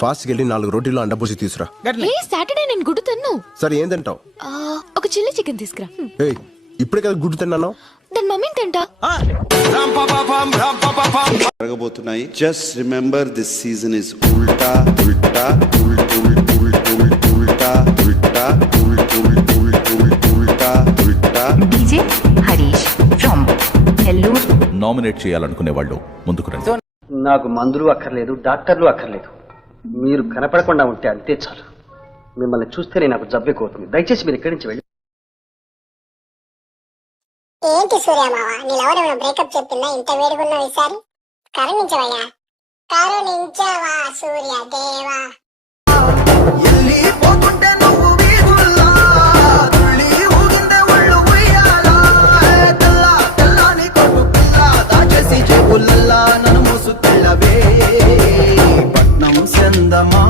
ఫాస్ట్కి వెళ్ళి 4 రోటీలు అండ పూసి తీసురా. ఏ సాటర్డే నేను గుడ్డు తిన్ను. సరే ఏం తింటావు? ఒక చిల్లీ చికెన్ తీసుకురా. ఏయ్ ఇప్పుడే కదా గుడ్డు తిన్నాను. దాని మమ్మీని తింటా. జరగబోతున్నాయి. Just remember this season is ఉల్టా ఉల్టా ఉల్టా ఉల్టా ఉల్టా ఉల్టా. DJ Harish from Nellore. Nominate చేయాలనుకునే వాళ్ళు ముందుకు రండి. నాకు మందులు అక్కర్లేదు, డాక్టర్లు అక్కర్లేదు. మీరు కనపడకుండా ఉంటే అంతే చాలు. మిమ్మల్ని చూస్తేనే నాకు జబ్బెక్కుతుంది. దయచేసి మీరు ఇక్కడి నుంచి వెళ్ళి. ఏంటి సూర్యమావ, నీలెవరైనా బ్రేకప్ చెప్పిందా? ఇంత వేడుకున్నావు ఈసారి. కరుణించవయ్యా, కరుణించవా సూర్యదేవా. నన్ను మోసుకెళ్ళవే పట్నం చందమా.